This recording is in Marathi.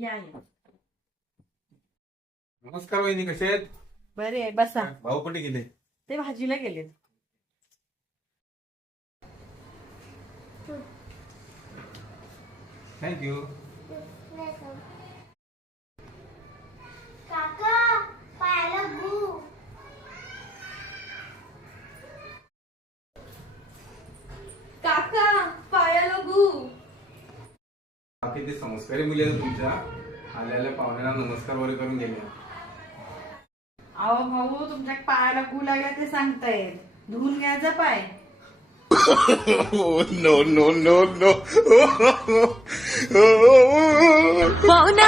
या या. नमस्कार वहिनी, कसे आहेत? बरे आहे, बसा. भाऊ कुठे गेले? ते भाजीला गेले. थँक्यू. काका पायाला गू. काका पायाला गू. बाकी ते संस्कारी मुली आहेत तुमच्या, आलेल्या पाहुण्यांना नमस्कार वगैरे करून गेले. अहो भाऊ, तुमच्या पायाला गू लागला ते सांगतायत. धुवून घ्यायचा पाय. Oh, no, no, no, no. Oh, no. पाहुणा